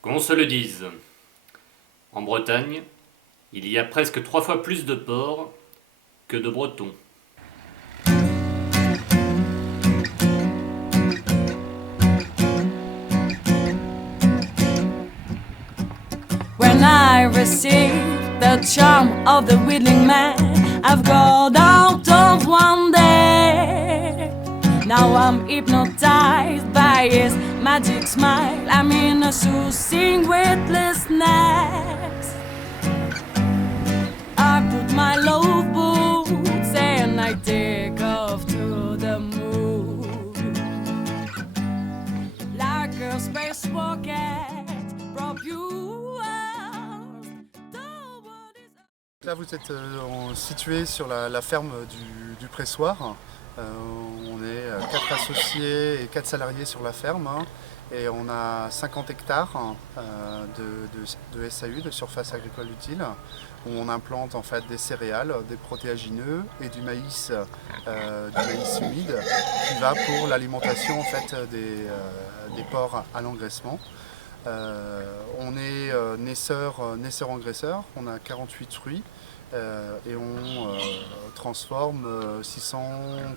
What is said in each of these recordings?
Qu'on se le dise, en Bretagne, il y a presque 3 fois plus de porcs que de Bretons. When I received the charm of the whittling man, I've got out of one day. Now I'm hypnotized by his magic smile. I'm in a soothing weightlessness. I put my love boots and I take off to the moon. Like a space rocket, propelled towards. Là, vous êtes situé sur la ferme du pressoir. On est 4 associés et 4 salariés sur la ferme, hein, et on a 50 hectares de SAU, de surface agricole utile, où on implante en fait des céréales, des protéagineux et du maïs humide qui va pour l'alimentation en fait, des porcs à l'engraissement. On est naisseur-engraisseur, on a 48 fruits et on transforme 600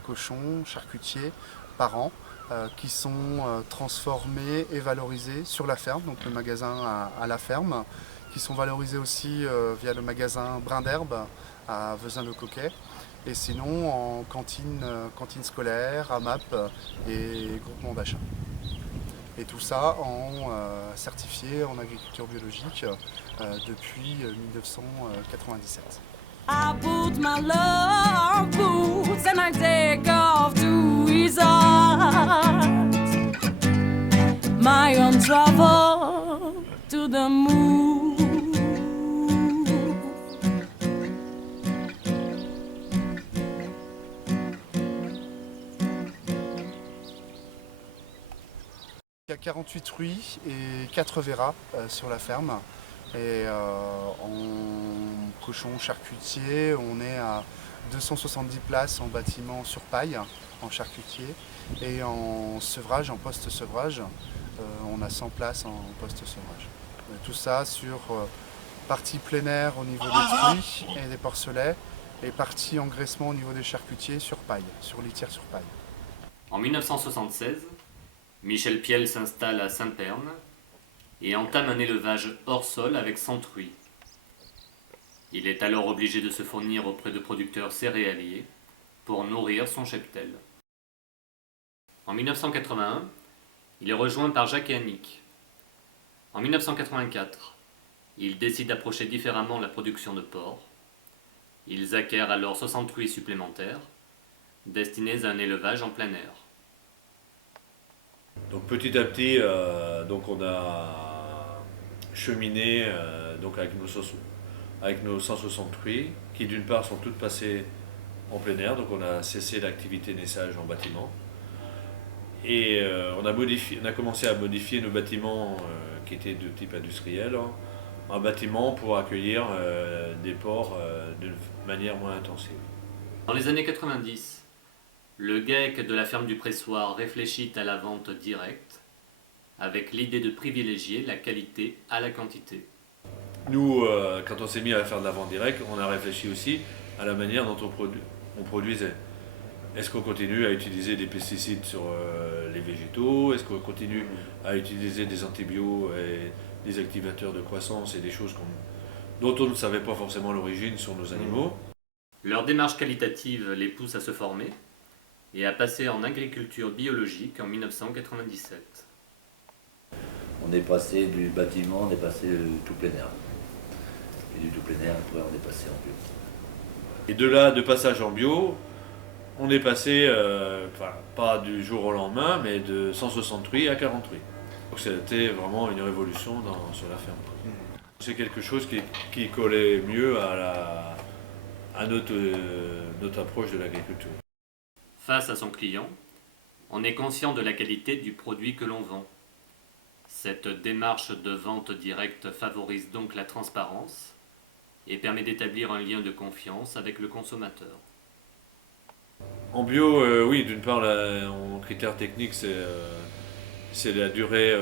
cochons charcutiers par an qui sont transformés et valorisés sur la ferme, donc le magasin à la ferme, qui sont valorisés aussi via le magasin Brin d'Herbe à Vezin-le-Coquet, et sinon en cantine scolaire, AMAP et groupement d'achat. Et tout ça certifié en agriculture biologique depuis 1997. I put my love boots and I take off to his heart. My own travel to the moon. Il y a 48 fruits et 4 verras sur la ferme. Et en cochon charcutier, on est à 270 places en bâtiment sur paille, en charcutier. Et en sevrage, en post-sevrage, on a 100 places en post-sevrage. Tout ça sur partie plein air au niveau des fruits et des porcelets, et partie engraissement au niveau des charcutiers sur paille, sur litière sur paille. En 1976, Michel Piel s'installe à Saint-Pern et entame un élevage hors sol avec 100 truies. Il est alors obligé de se fournir auprès de producteurs céréaliers pour nourrir son cheptel. En 1981, il est rejoint par Jacques et Annick. En 1984, il décide d'approcher différemment la production de porc. Ils acquièrent alors 60 truies supplémentaires, destinées à un élevage en plein air. Donc petit à petit, donc on a cheminé donc avec nos 160 truies, qui d'une part sont toutes passées en plein air, donc on a cessé l'activité naissage en bâtiment. Et on a commencé à modifier nos bâtiments qui étaient de type industriel en bâtiments pour accueillir des porcs d'une manière moins intensive. Dans les années 90, le GEC de la ferme du pressoir réfléchit à la vente directe, avec l'idée de privilégier la qualité à la quantité. Nous, quand on s'est mis à faire de la vente directe, on a réfléchi aussi à la manière dont on produisait. Est-ce qu'on continue à utiliser des pesticides sur les végétaux? Est-ce qu'on continue à utiliser des antibiotiques et des activateurs de croissance et des choses dont on ne savait pas forcément l'origine sur nos animaux? Leur démarche qualitative les pousse à se former et à passer en agriculture biologique en 1997. On est passé du bâtiment, on est passé tout plein air. Et du tout plein air, après on est passé en bio. Et de là, de passage en bio, on est passé, pas du jour au lendemain, mais de 160 truies à 40 truies. Donc c'était vraiment une révolution sur la ferme. C'est quelque chose qui collait mieux à notre approche de l'agriculture. Face à son client, on est conscient de la qualité du produit que l'on vend. Cette démarche de vente directe favorise donc la transparence et permet d'établir un lien de confiance avec le consommateur. En bio, oui, d'une part, en critère technique, c'est la durée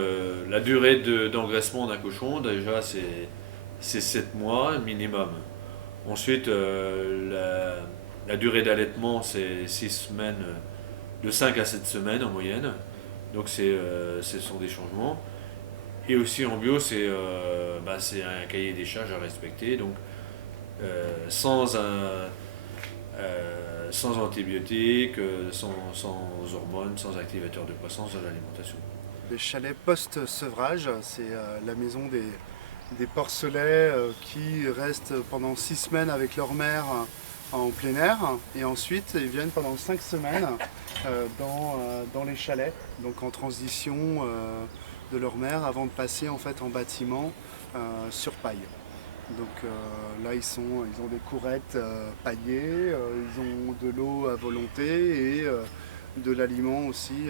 d'engraissement d'un cochon, déjà c'est 7 mois minimum. Ensuite, la durée d'allaitement, c'est 6 semaines, de 5 à 7 semaines en moyenne. Donc ce sont des changements. Et aussi en bio, c'est un cahier des charges à respecter. Donc sans sans antibiotiques, sans hormones, sans activateurs de croissance dans l'alimentation. Les chalets post-sevrage, c'est la maison des porcelets qui restent pendant 6 semaines avec leur mère en plein air et ensuite ils viennent pendant 5 semaines dans les chalets, donc en transition de leur mère avant de passer en fait en bâtiment sur paille. Donc là ils ont des courettes paillées, ils ont de l'eau à volonté et de l'aliment aussi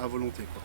à volonté, quoi.